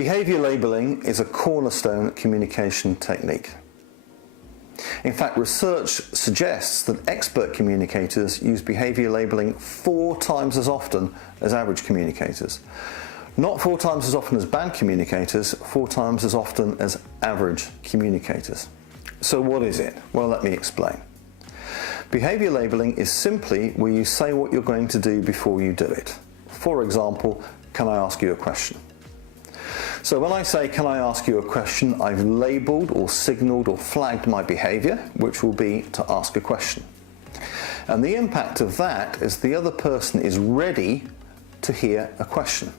Behaviour labeling is a cornerstone communication technique. In fact, research suggests that expert communicators use behaviour labeling 4 times as often as average communicators. Not 4 times as often as bad communicators, 4 times as often as average communicators. So what is it? Well, let me explain. Behaviour labeling is simply where you say what you're going to do before you do it. For example, can I ask you a question? So when I say, can I ask you a question, I've labelled or signalled or flagged my behaviour, which will be to ask a question. And the impact of that is the other person is ready to hear a question.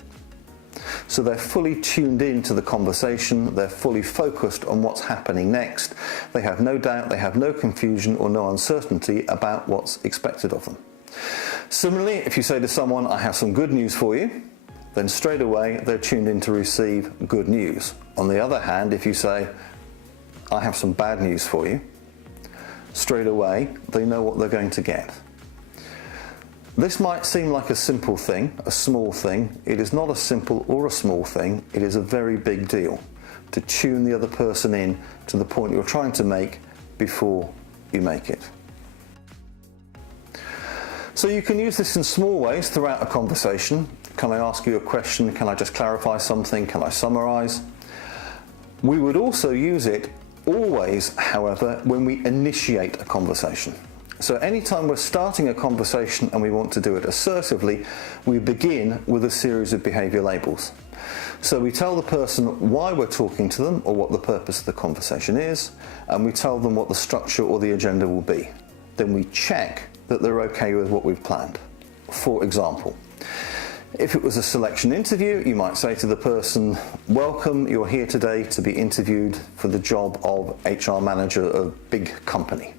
So they're fully tuned into the conversation, they're fully focused on what's happening next, they have no doubt, they have no confusion or no uncertainty about what's expected of them. Similarly, if you say to someone, I have some good news for you, then straight away they're tuned in to receive good news. On the other hand, if you say, I have some bad news for you, straight away they know what they're going to get. This might seem like a simple thing, a small thing. It is not a simple or a small thing, it is a very big deal to tune the other person in to the point you're trying to make before you make it. So you can use this in small ways throughout a conversation. Can I ask you a question? Can I just clarify something? Can I summarize? We would also use it always, however, when we initiate a conversation. So anytime we're starting a conversation and we want to do it assertively, we begin with a series of behaviour labels. So we tell the person why we're talking to them or what the purpose of the conversation is, and we tell them what the structure or the agenda will be. Then we check that they're okay with what we've planned. For example, if it was a selection interview, you might say to the person, welcome, you're here today to be interviewed for the job of HR manager of a big company.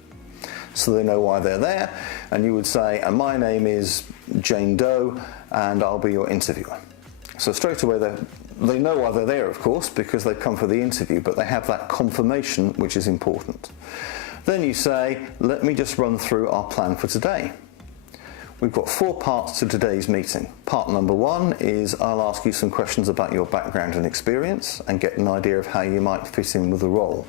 So they know why they're there, and you would say, and my name is Jane Doe, and I'll be your interviewer. So straight away they know why they're there, of course, because they've come for the interview, but they have that confirmation, which is important. Then you say, let me just run through our plan for today. We've got 4 parts to today's meeting. Part number 1 is I'll ask you some questions about your background and experience and get an idea of how you might fit in with the role.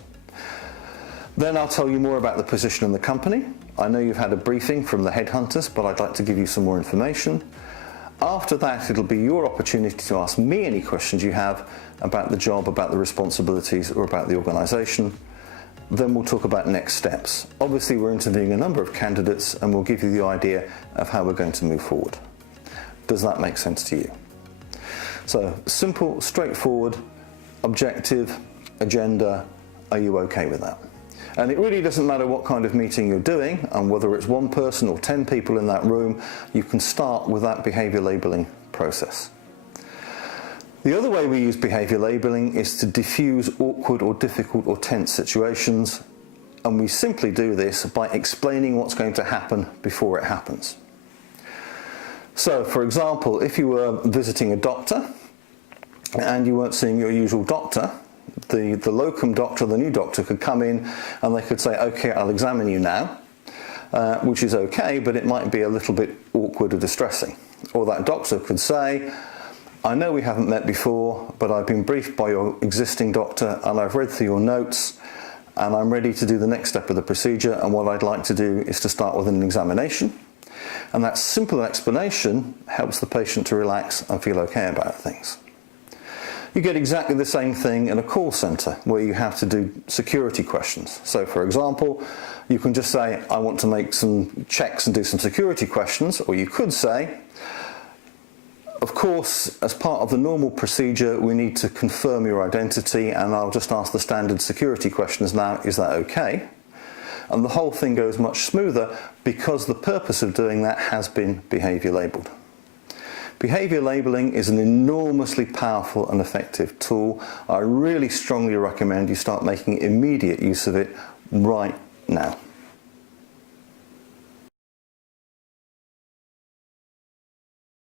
Then I'll tell you more about the position in the company. I know you've had a briefing from the headhunters, but I'd like to give you some more information. After that, it'll be your opportunity to ask me any questions you have about the job, about the responsibilities, or about the organisation. Then we'll talk about next steps. Obviously, we're interviewing a number of candidates, and we'll give you the idea of how we're going to move forward. Does that make sense to you? So, simple, straightforward, objective, agenda. Are you okay with that? And it really doesn't matter what kind of meeting you're doing, and whether it's 1 person or 10 people in that room, you can start with that behaviour labelling process. The other way we use behaviour labelling is to diffuse awkward or difficult or tense situations, and we simply do this by explaining what's going to happen before it happens. So, for example, if you were visiting a doctor and you weren't seeing your usual doctor, the locum doctor, the new doctor, could come in and they could say, okay, I'll examine you now, which is okay, but it might be a little bit awkward or distressing. Or that doctor could say, I know we haven't met before, but I've been briefed by your existing doctor and I've read through your notes and I'm ready to do the next step of the procedure, and what I'd like to do is to start with an examination. And that simple explanation helps the patient to relax and feel okay about things. You get exactly the same thing in a call centre where you have to do security questions. So for example, you can just say, I want to make some checks and do some security questions, or you could say, of course, as part of the normal procedure, we need to confirm your identity and I'll just ask the standard security questions now, is that okay? And the whole thing goes much smoother because the purpose of doing that has been behaviour labelled. Behaviour labelling is an enormously powerful and effective tool. I really strongly recommend you start making immediate use of it right now.